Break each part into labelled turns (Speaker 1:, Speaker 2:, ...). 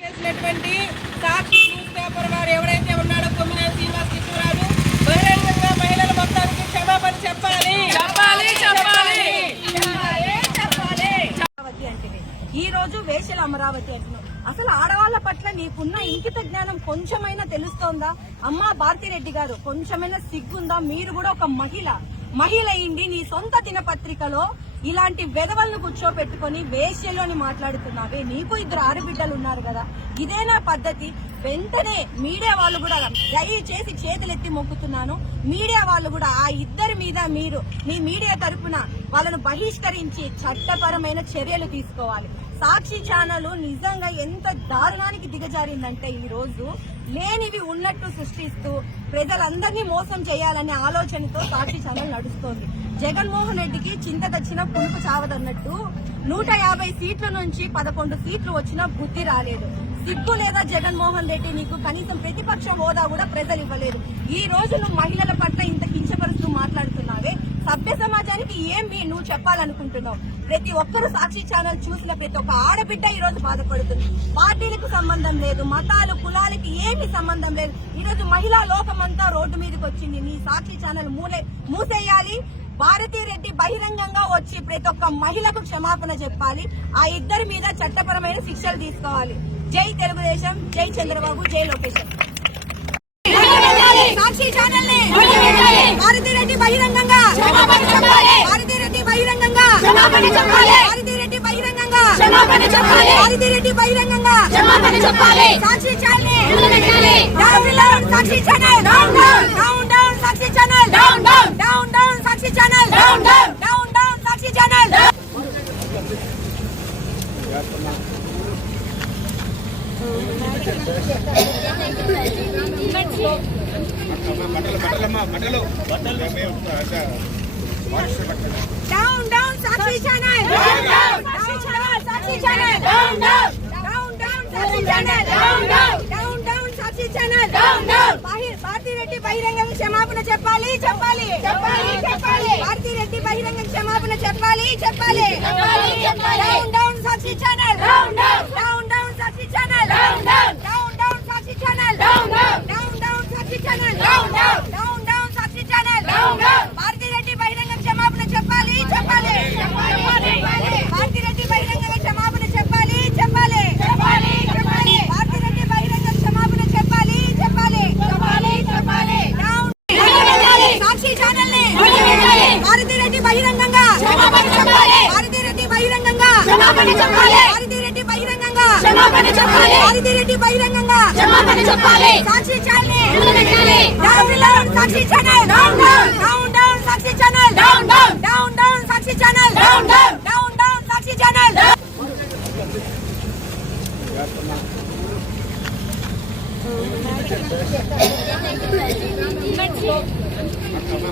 Speaker 1: చేసినటువంటి సాక్షి news paper వారు ఎవరైతే ఉన్నాడో కొమ్మినేని శ్రీనివాస్ కిషోరాజు బహిరంగంగా మహిళల మొత్తానికి క్షమాపణ చెప్పాలి చెప్పాలి చెప్పాలి
Speaker 2: అమరావతి అంటే ఈ రోజు అమరావతి అంటున్నావు. అసలు ఆడవాళ్ళ పట్ల నీకున్న ఇంకిత జ్ఞానం కొంచెమైనా తెలుస్తోందా? అమ్మా భారతిరెడ్డి గారు కొంచెమైనా సిగ్గుందా? మీరు కూడా ఒక మహిళ. మహిళ అయింది నీ సొంత దినపత్రికలో ఇలాంటి వెధవలను కూర్చోబెట్టుకుని వేశ్యలోని మాట్లాడుతున్నావే. నీకు ఇద్దరు ఆడబిడ్డలు ఉన్నారు కదా. ఇదేనా పద్ధతి. వెంటనే మీడియా వాళ్ళు కూడా దయచేసి చేతులెత్తి మొక్కుతున్నాను. మీడియా వాళ్ళు కూడా ఆ ఇద్దరి మీద మీరు మీ మీడియా తరపున వాళ్ళను బహిష్కరించి చట్టపరమైన చర్యలు తీసుకోవాలి. సాక్షి ఛానల్ నిజంగా ఎంత దారుణానికి దిగజారిందంటే ఈ రోజు లేనివి ఉన్నట్టు సృష్టిస్తూ ప్రజలందరినీ మోసం చేయాలనే ఆలోచనతో సాక్షి ఛానల్ నడుస్తోంది. జగన్మోహన్ రెడ్డికి చింత తెచ్చిన పులుపు చావదన్నట్టు నూట యాభై సీట్ల నుంచి పదకొండు సీట్లు వచ్చినా బుద్ధి రాలేదు. సిగ్గు లేదా జగన్మోహన్ రెడ్డి నీకు కనీసం ప్రతిపక్ష హోదా కూడా ప్రజలు ఇవ్వలేదు. ఈ రోజు నువ్వు మహిళల పట్ల ఇంత కించపరుస్తూ మాట్లాడుతున్నావే సభ్య సమాజానికి ఏం మీ నువ్వు చెప్పాలనుకుంటున్నావు? ప్రతి ఒక్కరు సాక్షి ఛానల్ చూసిన ప్రతి ఒక్క ఆడబిడ్డ ఈ రోజు బాధపడుతుంది. పార్టీలకు సంబంధం లేదు మతాలు కులాలకి ఏమి సంబంధం లేదు. ఈ రోజు మహిళా లోకమంతా రోడ్డు మీదకి వచ్చింది. నీ సాక్షి ఛానల్ మూలే మూసేయాలి. భారతీ రెడ్డి బహిరంగంగా వచ్చి ప్రతి ఒక్క మహిళకు క్షమాపణ చెప్పాలి. ఆ ఇద్దరి మీద చట్టపరమైన శిక్షలు తీసుకోవాలి. జై తెలుగుదేశం జై చంద్రబాబు జై లోకేష్. సాక్షి ఛానల్ని భారతీ రెడ్డి బహిరంగంగా భారతీ రెడ్డి బహిరంగంగా భారతీ రెడ్డి బహిరంగంగా. భారతీ రెడ్డి బహిరంగంగా. Sakshi channel. Down down Sakshi channel. Down down down Sakshi channel. Down down down down Sakshi channel. Down down down down Sakshi channel.
Speaker 3: బట్టలు బట్టలమ్మా బట్టలు బట్టలు మేము అంటే వాయిస్ బట్టలు
Speaker 2: down down Sakshi channel down down Sakshi channel Sakshi channel down down down down Sakshi channel down down down down Sakshi channel down down Bharathi Reddy బహిరంగ క్షమాపణ చెప్పాలి చెప్పాలి చెప్పాలి చెప్పాలి భారతీ రెడ్డి బహిరంగ క్షమాపణ చెప్పాలి చెప్పాలి చెప్పాలి చెప్పాలి down down Sakshi channel down down down down Sakshi channel down down down down Sakshi channel down down down down Sakshi channel down down down క్షమాపణ చెప్పాలి. భారతీ రెడ్డి బహిరంగంగా. క్షమాపణ చెప్పాలి. భారతీ రెడ్డి బహిరంగంగా. క్షమాపణ చెప్పాలి. Sakshi channel. Down down Sakshi channel. Down down down down Sakshi channel. Down down down down Sakshi channel. Down down down down Sakshi channel.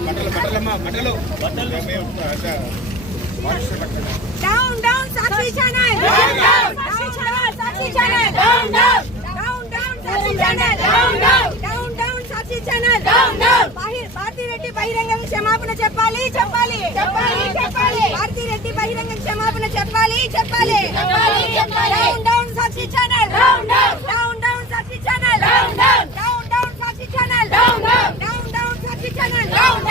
Speaker 3: బట్టలు బట్టలమ్మా బట్టలు బట్టలు మేము అంటే వాయిస్ బట్టలు
Speaker 2: down down Sakshi channel down down Sakshi channel down down down down Sakshi channel down down down down Sakshi channel down down Bharathi Reddy బహిరంగ క్షమాపణ చెప్పాలి చెప్పాలి చెప్పాలి చెప్పాలి భారతీ రెడ్డి బహిరంగ క్షమాపణ చెప్పాలి చెప్పాలి చెప్పాలి చెప్పాలి down down Sakshi channel down down down down Sakshi channel down down down down Sakshi channel down down down down Sakshi channel down down down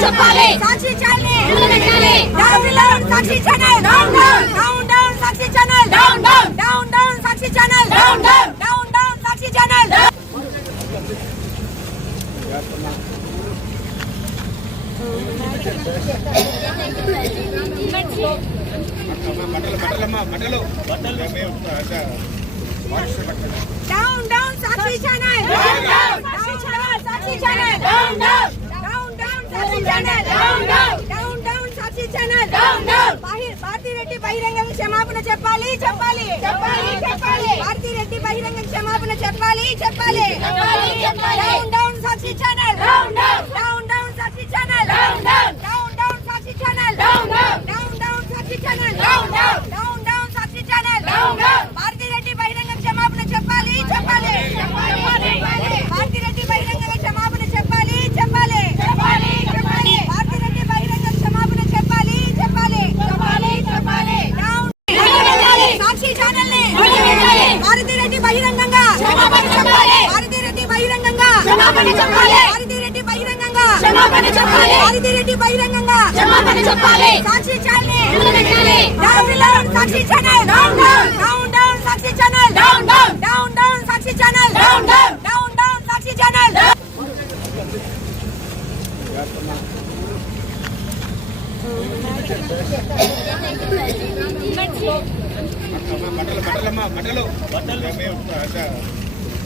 Speaker 2: చెప్పాలి. సాక్షి ఛానల్
Speaker 4: నిలబెట్టాలి.
Speaker 2: Down down Sakshi channel down down down down Sakshi channel
Speaker 4: down down.
Speaker 2: Down down Sakshi channel
Speaker 4: down down.
Speaker 2: Down down Sakshi channel
Speaker 3: బట్టలు బట్టలమ్మా బట్టలు బట్టలు మేము అంటే వారిష్ట బట్టలు
Speaker 2: down down Sakshi channel
Speaker 4: down down.
Speaker 2: Sakshi channel Sakshi channel
Speaker 4: down down.
Speaker 2: Down Down Sakshi channel
Speaker 4: down down.
Speaker 2: Down down Sakshi channel
Speaker 4: down down.
Speaker 2: Bharathi Reddy బహిరంగంగా క్షమాపణ చెప్పాలి చెప్పాలి
Speaker 4: చెప్పాలి, చెప్పాలి.
Speaker 2: భారతిరెడ్డి బహిరంగ క్షమాపణ చెప్పాలి చెప్పాలి
Speaker 4: చెప్పాలి, చెప్పాలి.
Speaker 2: Down down
Speaker 4: Sakshi channel
Speaker 2: down down. Down down
Speaker 4: Sakshi channel
Speaker 2: down down. Down down
Speaker 4: Sakshi channel
Speaker 2: down down. Down down
Speaker 4: Sakshi channel
Speaker 2: down down. Down down
Speaker 4: Sakshi channel
Speaker 2: down down. క్షమాపణ చెప్పాలి. భారతిరెడ్డి బహిరంగంగా
Speaker 4: క్షమాపణ చెప్పాలి.
Speaker 2: భారతిరెడ్డి బహిరంగంగా
Speaker 4: క్షమాపణ చెప్పాలి.
Speaker 2: సాక్షి ఛానల్ని
Speaker 4: నిలబెట్టాలి.
Speaker 2: Down down Sakshi channel
Speaker 4: down down.
Speaker 2: Down down Sakshi channel
Speaker 4: down down.
Speaker 2: Down down Sakshi channel
Speaker 4: down down.
Speaker 2: Down down Sakshi channel
Speaker 3: బట్టలు బట్టలమ్మా బట్టలు బట్టలు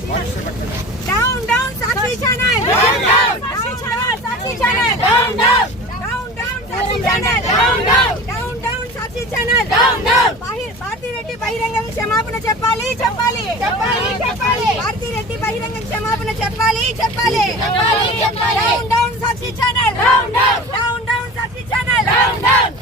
Speaker 3: down down
Speaker 2: Sakshi channel down down
Speaker 4: Sakshi channel
Speaker 2: Sakshi channel down down
Speaker 4: down down
Speaker 2: Sakshi channel down down
Speaker 4: down down
Speaker 2: Sakshi channel down down
Speaker 4: बाहिर भारती
Speaker 2: रेड्डी బహిరంగంగా క్షమాపణ చెప్పాలి చెప్పాలి
Speaker 4: చెప్పాలి చెప్పాలి
Speaker 2: భారతి రెడ్డి బహిరంగ క్షమాపణ చెప్పాలి చెప్పాలి
Speaker 4: చెప్పాలి చెప్పాలి
Speaker 2: down down Sakshi channel
Speaker 4: down down down down Sakshi channel down down